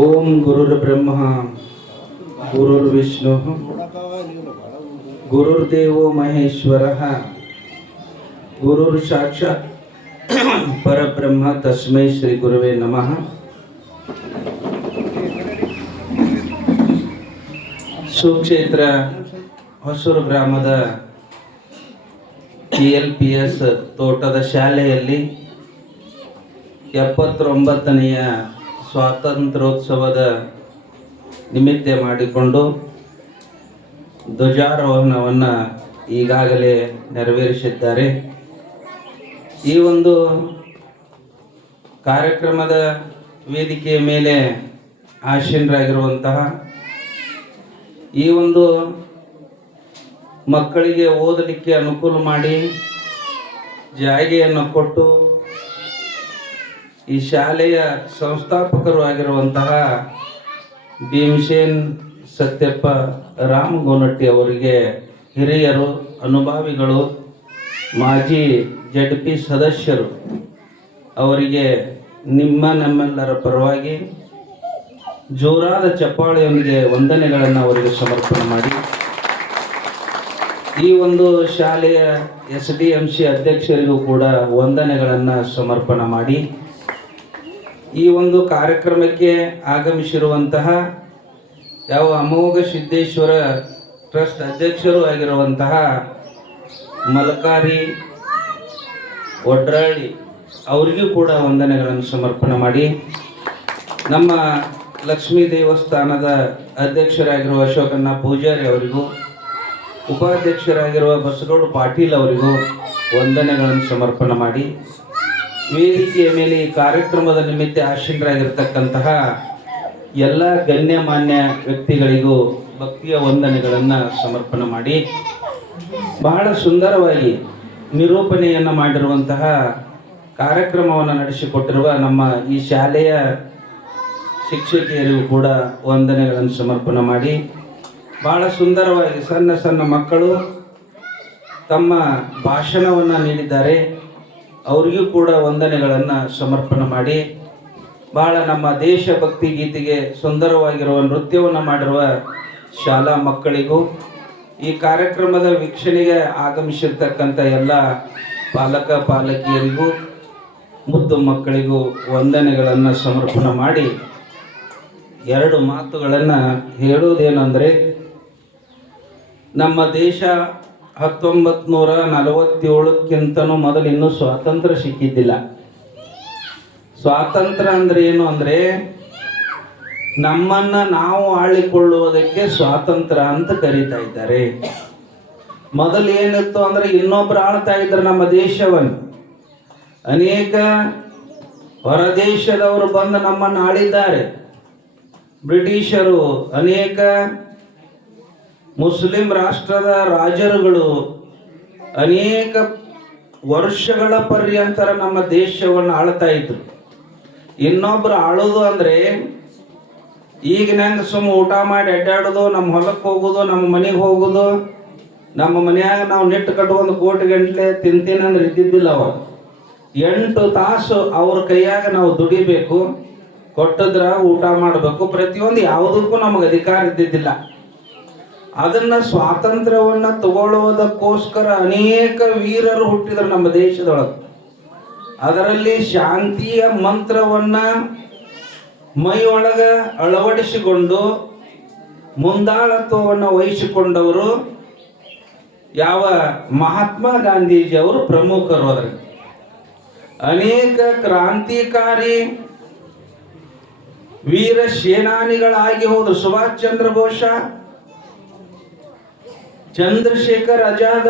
ಓಂ ಗುರುರ್ ಬ್ರಹ್ಮ, ಗುರುರ್ ವಿಷ್ಣು ಗುರುರ್ದೇವೋ ಮಹೇಶ್ವರ. ಗುರುರ್ ಸಾಕ್ಷಾತ್ ಪರಬ್ರಹ್ಮ ತಸ್ಮೈ ಶ್ರೀ ಗುರುವೇ ನಮಃ. ಸುಕ್ಷೇತ್ರ ಹೊಸೂರು ಗ್ರಾಮದ ಪಿ ಎಲ್ ಪಿ ಎಸ್ ತೋಟದ ಶಾಲೆಯಲ್ಲಿ ಎಪ್ಪತ್ತೊಂಬತ್ತನೆಯ ಸ್ವಾತಂತ್ರ್ಯೋತ್ಸವದ ನಿಮಿತ್ತ ಮಾಡಿಕೊಂಡು ಧ್ವಜಾರೋಹಣವನ್ನು ಈಗಾಗಲೇ ನೆರವೇರಿಸಿದ್ದಾರೆ. ಈ ಒಂದು ಕಾರ್ಯಕ್ರಮದ ವೇದಿಕೆಯ ಮೇಲೆ ಆಶೀನರಾಗಿರುವಂತಹ ಈ ಒಂದು ಮಕ್ಕಳಿಗೆ ಓದಲಿಕ್ಕೆ ಅನುಕೂಲ ಮಾಡಿ ಜಾಗೆಯನ್ನು ಕೊಟ್ಟು ಈ ಶಾಲೆಯ ಸಂಸ್ಥಾಪಕರು ಆಗಿರುವಂತಹ ಭೀಮಸೇನ್ ಸತ್ಯಪ್ಪ ರಾಮ್ ಗೋನಟ್ಟಿ ಅವರಿಗೆ ಹಿರಿಯರು, ಅನುಭಾವಿಗಳು, ಮಾಜಿ ಜಡ್ ಪಿ ಸದಸ್ಯರು ಅವರಿಗೆ ನಿಮ್ಮ ನಮ್ಮೆಲ್ಲರ ಪರವಾಗಿ ಜೋರಾದ ಚಪ್ಪಾಳೆಯೊಂದಿಗೆ ವಂದನೆಗಳನ್ನು ಅವರಿಗೆ ಸಮರ್ಪಣೆ ಮಾಡಿ. ಈ ಒಂದು ಶಾಲೆಯ ಎಸ್ ಡಿ ಎಂ ಸಿ ಅಧ್ಯಕ್ಷರಿಗೂ ಕೂಡ ವಂದನೆಗಳನ್ನು ಸಮರ್ಪಣೆ ಮಾಡಿ. ಈ ಒಂದು ಕಾರ್ಯಕ್ರಮಕ್ಕೆ ಆಗಮಿಸಿರುವಂತಹ ಯಾವ ಅಮೋಘ ಸಿದ್ದೇಶ್ವರ ಟ್ರಸ್ಟ್ ಅಧ್ಯಕ್ಷರು ಆಗಿರುವಂತಹ ಮಲಕಾರಿ ಒಡ್ರಾಳಿ, ಅವರಿಗೂ ಕೂಡ ವಂದನೆಗಳನ್ನು ಸಮರ್ಪಣೆ ಮಾಡಿ. ನಮ್ಮ ಲಕ್ಷ್ಮೀ ದೇವಸ್ಥಾನದ ಅಧ್ಯಕ್ಷರಾಗಿರುವ ಅಶೋಕಣ್ಣ ಪೂಜಾರಿ ಅವರಿಗೂ, ಉಪಾಧ್ಯಕ್ಷರಾಗಿರುವ ಬಸಗೌಡ ಪಾಟೀಲ್ ಅವರಿಗೂ ವಂದನೆಗಳನ್ನು ಸಮರ್ಪಣೆ ಮಾಡಿ. ವೇದಿಕೆಯ ಮೇಲೆ ಈ ಕಾರ್ಯಕ್ರಮದ ನಿಮಿತ್ತ ಆಶೀನರಾಗಿರ್ತಕ್ಕಂತಹ ಎಲ್ಲ ಗಣ್ಯಮಾನ್ಯ ವ್ಯಕ್ತಿಗಳಿಗೂ ಭಕ್ತಿಯ ವಂದನೆಗಳನ್ನು ಸಮರ್ಪಣೆ ಮಾಡಿ ಬಹಳ ಸುಂದರವಾಗಿ ನಿರೂಪಣೆಯನ್ನು ಮಾಡಿರುವಂತಹ ಕಾರ್ಯಕ್ರಮವನ್ನು ನಡೆಸಿಕೊಟ್ಟಿರುವ ನಮ್ಮ ಈ ಶಾಲೆಯ ಶಿಕ್ಷಕಿಯರಿಗೂ ಕೂಡ ವಂದನೆಗಳನ್ನು ಸಮರ್ಪಣೆ ಮಾಡಿ ಬಹಳ ಸುಂದರವಾಗಿ ಸಣ್ಣ ಸಣ್ಣ ಮಕ್ಕಳು ತಮ್ಮ ಭಾಷಣವನ್ನು ನೀಡಿದ್ದಾರೆ. ಅವರಿಗೂ ಕೂಡ ವಂದನೆಗಳನ್ನು ಸಮರ್ಪಣೆ ಮಾಡಿ, ಬಹಳ ನಮ್ಮ ದೇಶಭಕ್ತಿ ಗೀತೆಗೆ ಸುಂದರವಾಗಿರುವ ನೃತ್ಯವನ್ನು ಮಾಡಿರುವ ಶಾಲಾ ಮಕ್ಕಳಿಗೂ ಈ ಕಾರ್ಯಕ್ರಮದ ವೀಕ್ಷಣೆಗೆ ಆಗಮಿಸಿರ್ತಕ್ಕಂಥ ಎಲ್ಲ ಪಾಲಕ ಪಾಲಕಿಯರಿಗೂ, ಮುದ್ದು ಮಕ್ಕಳಿಗೂ ವಂದನೆಗಳನ್ನು ಸಮರ್ಪಣೆ ಮಾಡಿ ಎರಡು ಮಾತುಗಳನ್ನು ಹೇಳುವುದೇನೆಂದರೆ, ನಮ್ಮ ದೇಶ ಹತ್ತೊಂಬತ್ತು ನೂರ ನಲವತ್ತೇಳಕ್ಕಿಂತನೂ ಮೊದಲು ಇನ್ನೂ ಸ್ವಾತಂತ್ರ್ಯ ಸಿಕ್ಕಿದ್ದಿಲ್ಲ. ಸ್ವಾತಂತ್ರ್ಯ ಅಂದ್ರೆ ಏನು ಅಂದರೆ ನಮ್ಮನ್ನ ನಾವು ಆಳಿಕೊಳ್ಳುವುದಕ್ಕೆ ಸ್ವಾತಂತ್ರ್ಯ ಅಂತ ಕರೀತಾ ಇದ್ದಾರೆ. ಮೊದಲು ಏನಿತ್ತು ಅಂದ್ರೆ ಇನ್ನೊಬ್ರು ಆಳ್ತಾ ಇದ್ರು ನಮ್ಮ ದೇಶವನ್ನು. ಅನೇಕ ಹೊರದೇಶದವರು ಬಂದು ನಮ್ಮನ್ನು ಆಳಿದ್ದಾರೆ. ಬ್ರಿಟಿಷರು ಅನೇಕ ಮುಸ್ಲಿಂ ರಾಷ್ಟ್ರದ ರಾಜರುಗಳು ಅನೇಕ ವರ್ಷಗಳ ಪರ್ಯಂತರ ನಮ್ಮ ದೇಶವನ್ನು ಆಳ್ತಾ ಇದ್ರು. ಇನ್ನೊಬ್ರು ಆಳೋದು ಅಂದ್ರೆ ಈಗ ಹೆಂಗೆ ಸುಮ್ಮ ಊಟ ಮಾಡಿ ಅಡ್ಡಾಡೋದು, ನಮ್ಮ ಹೊಲಕ್ಕೆ ಹೋಗೋದು, ನಮ್ಮ ಮನೆಗೆ ಹೋಗೋದು. ನಮ್ಮ ಮನೆಯಾಗ ನಾವು ನೆಟ್ಟು ಕಟ್ಕೊಂಡು ಕೋಟಿ ಗಂಟ್ಲೆ ತಿಂತೀನಿ ಅಂದ್ರೆ ಇದ್ದಿದ್ದಿಲ್ಲ ಅವ ಎಂಟು ತಾಸು ಅವ್ರ ಕೈಯಾಗ ನಾವು ದುಡಿಬೇಕು, ಕೊಟ್ಟದ್ರ ಊಟ ಮಾಡಬೇಕು. ಪ್ರತಿಯೊಂದು ಯಾವುದಕ್ಕೂ ನಮಗೆ ಅಧಿಕಾರ ಇದ್ದಿದ್ದಿಲ್ಲ. ಅದನ್ನ ಸ್ವಾತಂತ್ರ್ಯವನ್ನ ತಗೊಳ್ಳುವುದಕ್ಕೋಸ್ಕರ ಅನೇಕ ವೀರರು ಹುಟ್ಟಿದರು ನಮ್ಮ ದೇಶದೊಳಗೆ. ಅದರಲ್ಲಿ ಶಾಂತಿಯ ಮಂತ್ರವನ್ನ ಮೈಯೊಳಗ ಅಳವಡಿಸಿಕೊಂಡು ಮುಂದಾಳತ್ವವನ್ನು ವಹಿಸಿಕೊಂಡವರು ಯಾವ ಮಹಾತ್ಮ ಗಾಂಧೀಜಿ ಅವರು ಪ್ರಮುಖರು ಅದರಲ್ಲಿ. ಅನೇಕ ಕ್ರಾಂತಿಕಾರಿ ವೀರ ಸೇನಾನಿಗಳಾಗಿ ಹೋದ್ರು. ಸುಭಾಷ್ ಚಂದ್ರ ಬೋಸ ಚಂದ್ರಶೇಖರ್ ಆಜಾದ,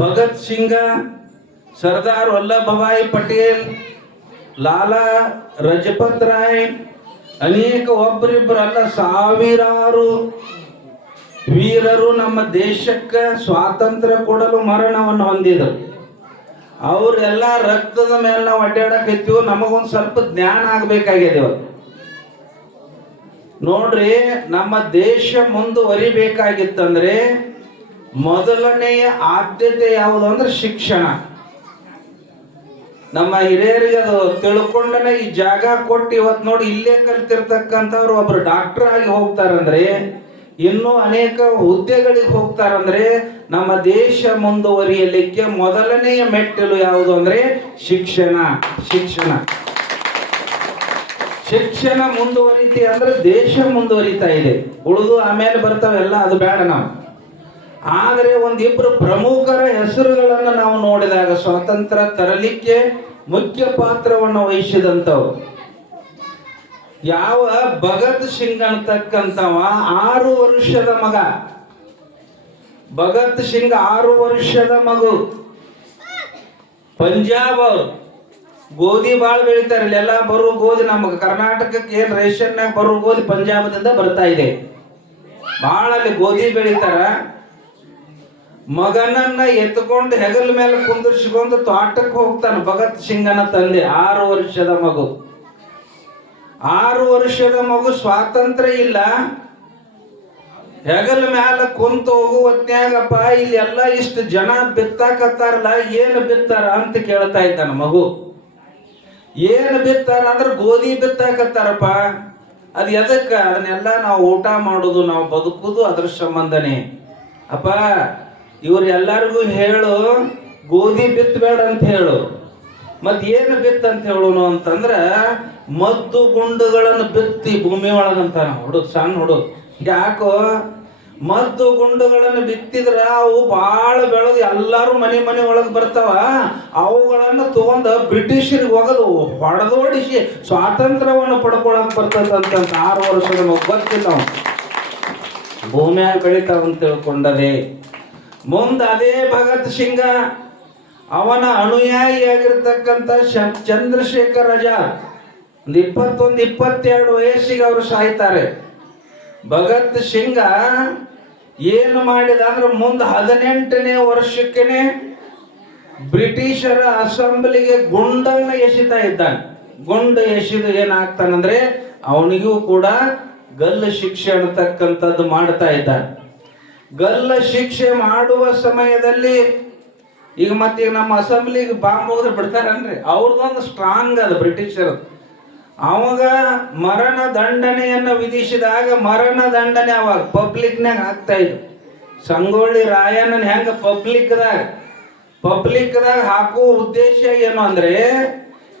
ಭಗತ್ ಸಿಂಗ, ಸರ್ದಾರ್ ವಲ್ಲಭಭಾಯಿ ಪಟೇಲ್, ಲಾಲಾ ರಜಪತ್ ರಾಯ್, ಅನೇಕ ಒಬ್ಬರಿಬ್ಬರು ಅಲ್ಲ ಸಾವಿರಾರು ವೀರರು ನಮ್ಮ ದೇಶಕ್ಕೆ ಸ್ವಾತಂತ್ರ್ಯ ಕೊಡಲು ಮರಣವನ್ನು ಹೊಂದಿದರು. ಅವರೆಲ್ಲ ರಕ್ತದ ಮೇಲೆ ನಾವು ಅಡ್ಡಾಡಕ್ಕೆ ನಮಗೊಂದು ಸ್ವಲ್ಪ ಜ್ಞಾನ ಆಗ್ಬೇಕಾಗಿದೆ ಇವತ್ತು ನೋಡ್ರಿ, ನಮ್ಮ ದೇಶ ಮುಂದುವರಿಬೇಕಾಗಿತ್ತಂದ್ರೆ ಮೊದಲನೆಯ ಆದ್ಯತೆ ಯಾವುದು ಅಂದ್ರೆ ಶಿಕ್ಷಣ. ನಮ್ಮ ಹಿರಿಯರಿಗೆ ಅದು ತಿಳ್ಕೊಂಡನೆ ಈ ಜಾಗ ಕೊಟ್ಟು ಇವತ್ತು ನೋಡಿ ಇಲ್ಲೇ ಕಲ್ತಿರ್ತಕ್ಕಂಥವ್ರು ಒಬ್ರು ಡಾಕ್ಟರ್ ಆಗಿ ಹೋಗ್ತಾರಂದ್ರೆ, ಇನ್ನೂ ಅನೇಕ ಹುದ್ದೆಗಳಿಗೆ ಹೋಗ್ತಾರಂದ್ರೆ ನಮ್ಮ ದೇಶ ಮುಂದುವರಿಯಲಿಕ್ಕೆ ಮೊದಲನೆಯ ಮೆಟ್ಟಿಲು ಯಾವುದು ಅಂದ್ರೆ ಶಿಕ್ಷಣ ಶಿಕ್ಷಣ. ಶಿಕ್ಷಣ ಮುಂದುವರಿತಿ ಅಂದ್ರೆ ದೇಶ ಮುಂದುವರಿತಾ ಇದೆ. ಉಳಿದು ಆಮೇಲೆ ಬರ್ತಾವೆಲ್ಲ ಅದು ಬೇಡ ನಾವು. ಆದರೆ ಒಂದಿಬ್ರು ಪ್ರಮುಖರ ಹೆಸರುಗಳನ್ನು ನಾವು ನೋಡಿದಾಗ ಸ್ವಾತಂತ್ರ್ಯ ತರಲಿಕ್ಕೆ ಮುಖ್ಯ ಪಾತ್ರವನ್ನು ವಹಿಸಿದಂಥವು ಯಾವ ಭಗತ್ ಸಿಂಗ್ ಅಂತಕ್ಕಂಥವ ಆರು ವರ್ಷದ ಮಗ. ಭಗತ್ ಸಿಂಗ್ ಆರು ವರ್ಷದ ಮಗು. ಪಂಜಾಬ್ ಗೋಧಿ ಭಾಳ ಬೆಳಿತಾರೆ ಇಲ್ಲೆಲ್ಲ ಬರೋ ಗೋಧಿ ನಮಗೆ ಕರ್ನಾಟಕಕ್ಕೆ ಏನ್ ರೇಷನ್ನಾಗ ಬರೋ ಗೋಧಿ ಪಂಜಾಬದಿಂದ ಬರ್ತಾ ಇದೆ. ಭಾಳ ಅಲ್ಲಿ ಗೋಧಿ ಬೆಳಿತಾರ. ಮಗನನ್ನ ಎತ್ಕೊಂಡು ಹೆಗಲ ಮೇಲೆ ಕುಂದಿರ್ಸ್ಕೊಂಡು ತೋಟಕ್ಕೆ ಹೋಗ್ತಾನೆ ಭಗತ್ ಸಿಂಗನ ತಂದೆ. ಆರು ವರ್ಷದ ಮಗು. ಆರು ವರ್ಷದ ಮಗು ಸ್ವಾತಂತ್ರ್ಯ ಇಲ್ಲ. ಹೆಗಲ ಮ್ಯಾಲ ಕುಂತ ಹೋಗುವತ್ನ್ಯಾಗಪ್ಪ, ಇಲ್ಲಿ ಎಲ್ಲ ಇಷ್ಟು ಜನ ಬಿತ್ತಾಕತ್ತಾರಲ್ಲ, ಏನು ಬಿತ್ತಾರ ಅಂತ ಕೇಳ್ತಾ ಇದ್ದಾನ ಮಗು. ಏನು ಬಿತ್ತಾರ ಅಂದ್ರೆ ಗೋಧಿ ಬಿತ್ತಾಕತ್ತಾರಪ್ಪ. ಅದು ಎದಕ್ಕೆ? ಅದನ್ನೆಲ್ಲ ನಾವು ಊಟ ಮಾಡೋದು, ನಾವು ಬದುಕುದು ಅದ್ರ ಸಂಬಂಧನೇ. ಅಪ್ಪ, ಇವ್ರು ಎಲ್ಲರಿಗೂ ಹೇಳು, ಗೋಧಿ ಬಿತ್ತಬೇಡ ಅಂತ ಹೇಳು. ಮತ್ತೆ ಏನು ಬಿತ್ತ ಅಂತ ಹೇಳೋನು ಅಂತಂದ್ರ, ಮದ್ದು ಗುಂಡುಗಳನ್ನು ಬಿತ್ತಿ ಭೂಮಿ ಒಳಗಂತ ಹುಡುಗ ಸಣ್ಣ ಹುಡುಗ ಯಾಕೋ? ಮದ್ದು ಗುಂಡುಗಳನ್ನು ಬಿತ್ತಿದ್ರ ಅವು ಭಾಳ ಬೆಳೆದು ಎಲ್ಲರೂ ಮನೆ ಮನೆ ಒಳಗೆ ಬರ್ತಾವ. ಅವುಗಳನ್ನು ತಗೊಂಡ ಬ್ರಿಟಿಷರಿಗೆ ಹೋಗದು ಹೊಡೆದೋಡಿಸಿ ಸ್ವಾತಂತ್ರ್ಯವನ್ನು ಪಡ್ಕೊಳಕ್ ಬರ್ತದಂತ ಆರು ವರ್ಷದ ಗೊತ್ತಿಲ್ಲ ಅವ್ನು. ಭೂಮಿಯಾಗ ಬೆಳಿತಾವ ಅಂತ ತಿಳ್ಕೊಂಡದೆ ಮುಂದೆ ಅದೇ ಭಗತ್ ಸಿಂಗ ಅವನ ಅನುಯಾಯಿಯಾಗಿರ್ತಕ್ಕಂಥ ಚಂದ್ರಶೇಖರ್ ಆಜಾದ್ ಒಂದು ಇಪ್ಪತ್ತೊಂದು, ಇಪ್ಪತ್ತೆರಡು ವಯಸ್ಸಿಗೆ ಅವರು ಸಾಯ್ತಾರೆ. ಭಗತ್ ಸಿಂಗ ಏನು ಮಾಡಿದ ಅಂದ್ರೆ ಮುಂದೆ ಹದಿನೆಂಟನೇ ವರ್ಷಕ್ಕೇನೆ ಬ್ರಿಟಿಷರ ಅಸೆಂಬ್ಲಿಗೆ ಗುಂಡನ್ನ ಎಸಿತಾ ಇದ್ದಾನೆ. ಗುಂಡು ಎಸಿದ ಏನಾಗ್ತಾನಂದ್ರೆ ಅವನಿಗೂ ಕೂಡ ಗಲ್ಲು ಶಿಕ್ಷೆ ಅನ್ನತಕ್ಕಂಥದ್ದು ಮಾಡ್ತಾ ಇದ್ದಾನೆ. ಗಲ್ಲ ಶಿಕ್ಷೆ ಮಾಡುವ ಸಮಯದಲ್ಲಿ ಈಗ ಮತ್ತೆ ನಮ್ಮ ಅಸೆಂಬ್ಲಿಗೆ ಬಾಂಬ್ ಹೋದ್ರೆ ಬಿಡ್ತಾರನ್ರಿ? ಅವ್ರದ್ದೊಂದು ಸ್ಟ್ರಾಂಗ್ ಅದು ಬ್ರಿಟಿಷರು ಅವಾಗ ಮರಣ ದಂಡನೆಯನ್ನು ವಿಧಿಸಿದಾಗ ಮರಣ ದಂಡನೆ ಅವಾಗ ಪಬ್ಲಿಕ್ನಾಗ ಹಾಕ್ತಾ ಇದ್ರು ಸಂಗೊಳ್ಳಿ ರಾಯಣ್ಣನ ಹೆಂಗ ಪಬ್ಲಿಕ್ದಾಗ ಪಬ್ಲಿಕ್ದಾಗ ಹಾಕುವ ಉದ್ದೇಶ ಏನು ಅಂದ್ರೆ,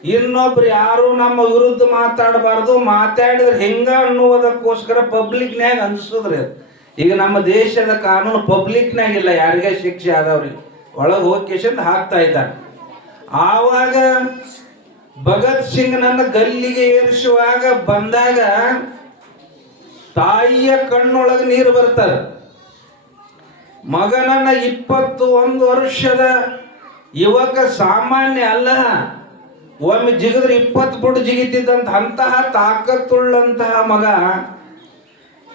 ಇನ್ನೊಬ್ರು ಯಾರು ನಮ್ಮ ವಿರುದ್ಧ ಮಾತಾಡಬಾರ್ದು, ಮಾತಾಡಿದ್ರೆ ಹೆಂಗ ಅನ್ನುವುದಕ್ಕೋಸ್ಕರ ಪಬ್ಲಿಕ್ನ್ಯಾಗ ಅನ್ಸೋದ್ರಿ ಈಗ ನಮ್ಮ ದೇಶದ ಕಾನೂನು ಪಬ್ಲಿಕ್ನಾಗ ಇಲ್ಲ, ಯಾರಿಗೆ ಶಿಕ್ಷೆ ಆದವ್ರಿಗೆ. ಒಳಗೆ ಹೋಗಿ ಹಾಕ್ತಾ ಇದ್ದಾರೆ. ಆವಾಗ ಭಗತ್ ಸಿಂಗ್ ನನ್ನ ಗಲ್ಲಿಗೆ ಏರಿಸುವಾಗ ಬಂದಾಗ ತಾಯಿಯ ಕಣ್ಣೊಳಗೆ ನೀರು ಬರ್ತಾರೆ ಮಗನನ್ನ ಇಪ್ಪತ್ತು ಒಂದು ವರ್ಷದ ಯುವಕ ಸಾಮಾನ್ಯ ಅಲ್ಲ. ಒಮ್ಮೆ ಜಿಗಿದ್ರೆ ಇಪ್ಪತ್ತು ಪುಟ್ಟು ಜಿಗಿತಿದ್ದಂತ ಅಂತಹ ತಾಕತ್ತುಳ್ಳಂತಹ ಮಗ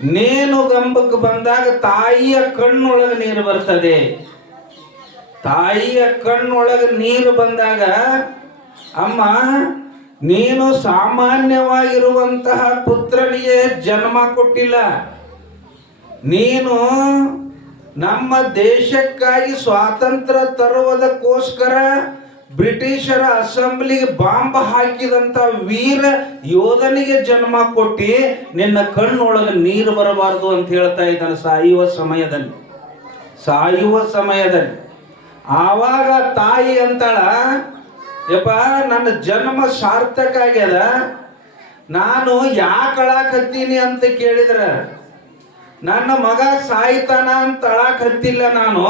ನೇನು ಗಂಬಕ್ಕೆ ಬಂದಾಗ ತಾಯಿಯ ಕಣ್ಣೊಳಗೆ ನೀರು ಬರ್ತದೆ. ತಾಯಿಯ ಕಣ್ಣೊಳಗೆ ನೀರು ಬಂದಾಗ ಅಮ್ಮ, ನೀನು ಸಾಮಾನ್ಯವಾಗಿರುವಂತಹ ಪುತ್ರನಿಗೆ ಜನ್ಮ ಕೊಟ್ಟಿಲ್ಲ. ನೀನು ನಮ್ಮ ದೇಶಕ್ಕಾಗಿ ಸ್ವಾತಂತ್ರ್ಯ ತರುವುದಕ್ಕೋಸ್ಕರ ಬ್ರಿಟಿಷರ ಅಸೆಂಬ್ಲಿಗೆ ಬಾಂಬ್ ಹಾಕಿದಂತ ವೀರ ಯೋಧನಿಗೆ ಜನ್ಮ ಕೊಟ್ಟಿ ನಿನ್ನ ಕಣ್ಣೊಳಗೆ ನೀರು ಬರಬಾರದು ಅಂತ ಹೇಳ್ತಾ ಇದ್ದಾನೆ ಸಾಯುವ ಸಮಯದಲ್ಲಿ. ಸಾಯುವ ಸಮಯದಲ್ಲಿ. ಆವಾಗ ತಾಯಿ ಅಂತಾಳ ಯಪ್ಪ, ನನ್ನ ಜನ್ಮ ಸಾರ್ಥಕ ಆಗ್ಯದ? ನಾನು ಯಾಕೆ ಅಳಾಕತ್ತೀನಿ ಅಂತ ಕೇಳಿದ್ರ? ನನ್ನ ಮಗ ಸಾಯ್ತಾನ ಅಂತ ಅಳಾಕತ್ತಿಲ್ಲ ನಾನು.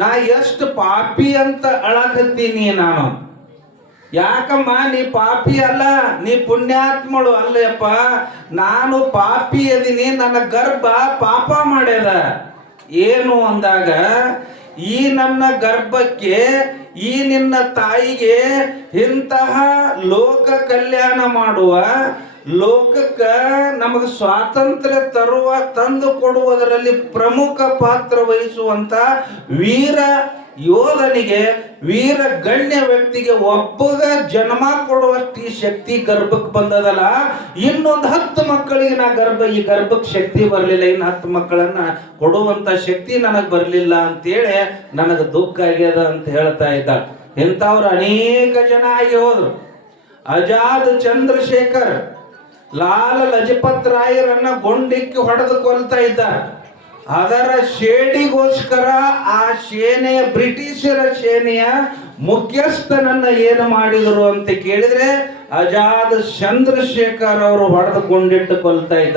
ನಾ ಎಷ್ಟು ಪಾಪಿ ಅಂತ ಅಳಾಕತ್ತೀನಿ ನಾನು. ಯಾಕಮ್ಮ, ನೀ ಪಾಪಿ ಅಲ್ಲ, ನೀ ಪುಣ್ಯಾತ್ಮಳು ಯಪ್ಪ ನಾನು ಪಾಪಿ ಅದೀನಿ, ನನ್ನ ಗರ್ಭ ಪಾಪ ಮಾಡ್ಯದ. ಏನು ಅಂದಾಗ, ಈ ನನ್ನ ಗರ್ಭಕ್ಕೆ ಈ ನಿನ್ನ ತಾಯಿಗೆ ಇಂತಹ ಲೋಕ ಕಲ್ಯಾಣ ಮಾಡುವ, ಲೋಕಕ್ಕ ನಮಗೆ ಸ್ವಾತಂತ್ರ್ಯ ತರುವ ತಂದು ಕೊಡುವುದರಲ್ಲಿ ಪ್ರಮುಖ ಪಾತ್ರ ವಹಿಸುವಂತ ವೀರ ಯೋಧನಿಗೆ ವೀರ ಗಣ್ಯ ವ್ಯಕ್ತಿಗೆ ಒಬ್ಬಗ ಜನ್ಮ ಕೊಡುವಷ್ಟು ಈ ಶಕ್ತಿ ಗರ್ಭಕ್ಕೆ ಬಂದದಲ್ಲ, ಇನ್ನೊಂದು ಹತ್ತು ಮಕ್ಕಳಿಗೆ ನಾ ಗರ್ಭ, ಈ ಗರ್ಭಕ್ಕೆ ಶಕ್ತಿ ಬರಲಿಲ್ಲ, ಇನ್ನು ಹತ್ತು ಮಕ್ಕಳನ್ನ ಕೊಡುವಂತ ಶಕ್ತಿ ನನಗೆ ಬರಲಿಲ್ಲ ಅಂತೇಳಿ ನನಗೆ ದುಃಖ ಆಗ್ಯದ ಅಂತ ಹೇಳ್ತಾ ಇದ್ದ ಇಂಥವ್ರು ಅನೇಕ ಜನ ಆಗಿ ಹೋದ್ರು. ಅಜಾದ್ ಚಂದ್ರಶೇಖರ್, ಲಾಲ ಲಜಪತ್ ರಾಯರನ್ನ ಗೊಂಡಿಕ್ಕಿ ಹೊಡೆದು ಕೊಲ್ತಾ ಇದ್ದಾರೆ ಅದರ ಶೇಡಿಗೋಸ್ಕರ ಆ ಸೇನೆಯ ಬ್ರಿಟಿಷರ ಸೇನೆಯ ಮುಖ್ಯಸ್ಥನನ್ನ ಏನು ಮಾಡಿದರು ಅಂತ ಕೇಳಿದ್ರೆ ಅಜಾದ್ ಚಂದ್ರಶೇಖರ್ ಅವರು ಹೊಡೆದುಕೊಂಡಿಟ್ಟು ಕೊಲ್ತಾ ಇದ್ದ.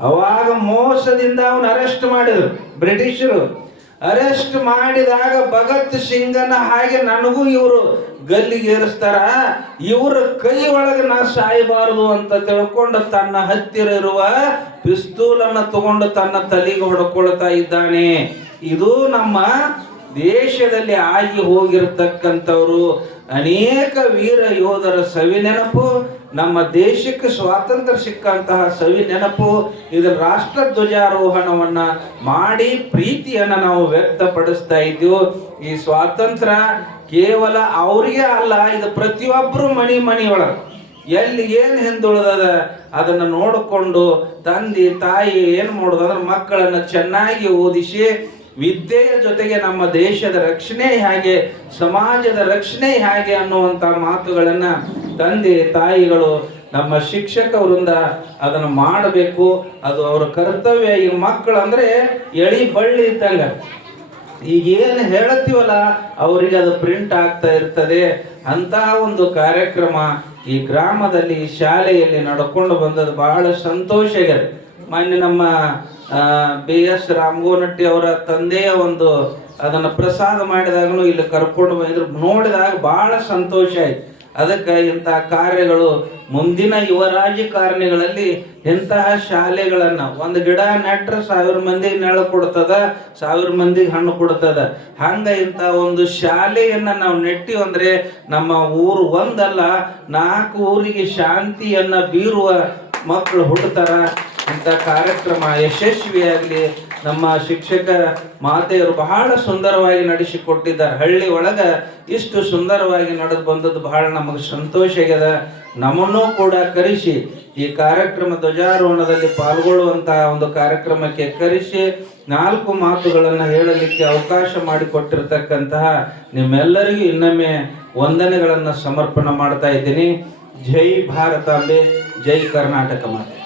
ಅವಾಗ ಮೋಸದಿಂದ ಅವನು ಅರೆಸ್ಟ್ ಮಾಡಿದ್ರು ಬ್ರಿಟಿಷರು. ಅರೆಸ್ಟ್ ಮಾಡಿದಾಗ ಭಗತ್ ಸಿಂಗನ ಹಾಗೆ ನನಗೂ ಇವರು ಗಲ್ಲಿಗೇರಿಸ್ತಾರ ಇವರ ಕೈ ಒಳಗೆ ನಾ ಸಾಯಬಾರದು ಅಂತ ತಿಳ್ಕೊಂಡು ತನ್ನ ಹತ್ತಿರ ಇರುವ ಪಿಸ್ತೂಲನ್ನು ತಗೊಂಡು ತನ್ನ ತಲೆಗೆ ಹೊಡ್ಕೊಳ್ತಾ ಇದ್ದಾನೆ. ಇದು ನಮ್ಮ ದೇಶದಲ್ಲಿ ಆಗಿ ಹೋಗಿರ್ತಕ್ಕಂಥವ್ರು ಅನೇಕ ವೀರ ಯೋಧರ ಸವಿ ನೆನಪು ನಮ್ಮ ದೇಶಕ್ಕೆ ಸ್ವಾತಂತ್ರ್ಯ ಸಿಕ್ಕಂತಹ ಸವಿ ನೆನಪು, ಇದು ರಾಷ್ಟ್ರ ಧ್ವಜಾರೋಹಣವನ್ನ ಮಾಡಿ ಪ್ರೀತಿಯನ್ನ ನಾವು ವ್ಯಕ್ತಪಡಿಸ್ತಾ ಇದ್ದೀವಿ. ಈ ಸ್ವಾತಂತ್ರ್ಯ ಕೇವಲ ಅವರಿಗೆ ಅಲ್ಲ, ಇದು ಪ್ರತಿಯೊಬ್ಬರು ಮನಿ ಮನಿಯೊಳಗೆ. ಎಲ್ಲಿ ಏನು ಹಿಂದುಳಿದದ, ಅದನ್ನು ನೋಡಿಕೊಂಡು ತಂದೆ ತಾಯಿ ಏನು ಮಾಡೋದಂದ್ರೆ ಮಕ್ಕಳನ್ನು ಚೆನ್ನಾಗಿ ಓದಿಸಿ ವಿದ್ಯೆಯ ಜೊತೆಗೆ ನಮ್ಮ ದೇಶದ ರಕ್ಷಣೆ ಹೇಗೆ, ಸಮಾಜದ ರಕ್ಷಣೆ ಹೇಗೆ ಅನ್ನುವಂಥ ಮಾತುಗಳನ್ನು ತಂದೆ, ತಾಯಿಗಳು, ನಮ್ಮ ಶಿಕ್ಷಕ ವೃಂದ ಅದನ್ನು ಮಾಡಬೇಕು. ಅದು ಅವರ ಕರ್ತವ್ಯ. ಈಗ ಮಕ್ಕಳು ಅಂದರೆ ಎಳಿ ಬಳ್ಳಿ ಇದ್ದಂಗ. ಈಗ ಏನು ಹೇಳತ್ತೀವಲ್ಲ ಅವರಿಗೆ ಅದು ಪ್ರಿಂಟ್ ಆಗ್ತಾ ಇರ್ತದೆ. ಅಂತಹ ಒಂದು ಕಾರ್ಯಕ್ರಮ ಈ ಗ್ರಾಮದಲ್ಲಿ ಶಾಲೆಯಲ್ಲಿ ನಡ್ಕೊಂಡು ಬಂದದ್ದು ಬಹಳ ಸಂತೋಷ ಇದೆ ನಮ್ಮ ಬಿ ಎಸ್ ರಾಮಗೋನಟ್ಟಿ ಅವರ ತಂದೆಯ ಒಂದು ಅದನ್ನು ಪ್ರಸಾದ ಮಾಡಿದಾಗಲೂ ಇಲ್ಲಿ ಕರ್ಕೊಂಡು ಬಂದ್ರು ನೋಡಿದಾಗ ಬಹಳ ಸಂತೋಷ ಆಯ್ತು. ಅದಕ್ಕೆ ಇಂತಹ ಕಾರ್ಯಗಳು ಮುಂದಿನ ಯುವ ರಾಜಕಾರಣಿಗಳಲ್ಲಿ ಇಂತಹ ಶಾಲೆಗಳನ್ನ ಒಂದು ಗಿಡ ನೆಟ್ರೆ ಸಾವಿರ ಮಂದಿಗೆ ನೆಳ ಕೊಡ್ತದ, ಸಾವಿರ ಮಂದಿಗೆ ಹಣ್ಣು ಕೊಡ್ತದ. ಹಂಗ ಇಂಥ ಒಂದು ಶಾಲೆಯನ್ನ ನಾವು ನೆಟ್ಟಿ ಅಂದ್ರೆ ನಮ್ಮ ಊರು ಒಂದಲ್ಲ, ನಾಲ್ಕು ಊರಿಗೆ ಶಾಂತಿಯನ್ನ ಬೀರುವ ಮಕ್ಕಳು ಹುಡ್ತಾರ ಇಂಥ ಕಾರ್ಯಕ್ರಮ ಯಶಸ್ವಿಯಾಗಲಿ ನಮ್ಮ ಶಿಕ್ಷಕ ಮಾತೆಯರು ಬಹಳ ಸುಂದರವಾಗಿ ನಡೆಸಿಕೊಟ್ಟಿದ್ದಾರೆ. ಹಳ್ಳಿ ಒಳಗ ಇಷ್ಟು ಸುಂದರವಾಗಿ ನಡೆದು ಬಂದದ್ದು ಬಹಳ ನಮಗೆ ಸಂತೋಷ ಆಗ್ಯದ. ನಮ್ಮನ್ನೂ ಕೂಡ ಕರೆಸಿ ಈ ಕಾರ್ಯಕ್ರಮ ಧ್ವಜಾರೋಹಣದಲ್ಲಿ ಪಾಲ್ಗೊಳ್ಳುವಂತಹ ಒಂದು ಕಾರ್ಯಕ್ರಮಕ್ಕೆ ಕರೆಸಿ ನಾಲ್ಕು ಮಾತುಗಳನ್ನು ಹೇಳಲಿಕ್ಕೆ ಅವಕಾಶ ಮಾಡಿಕೊಟ್ಟಿರ್ತಕ್ಕಂತಹ ನಿಮ್ಮೆಲ್ಲರಿಗೂ ಇನ್ನೊಮ್ಮೆ ವಂದನೆಗಳನ್ನು ಸಮರ್ಪಣೆ ಮಾಡ್ತಾ ಇದ್ದೀನಿ. ಜೈ ಭಾರತಾಂಬೆ ಜೈ ಕರ್ನಾಟಕ ಮಾತೆ.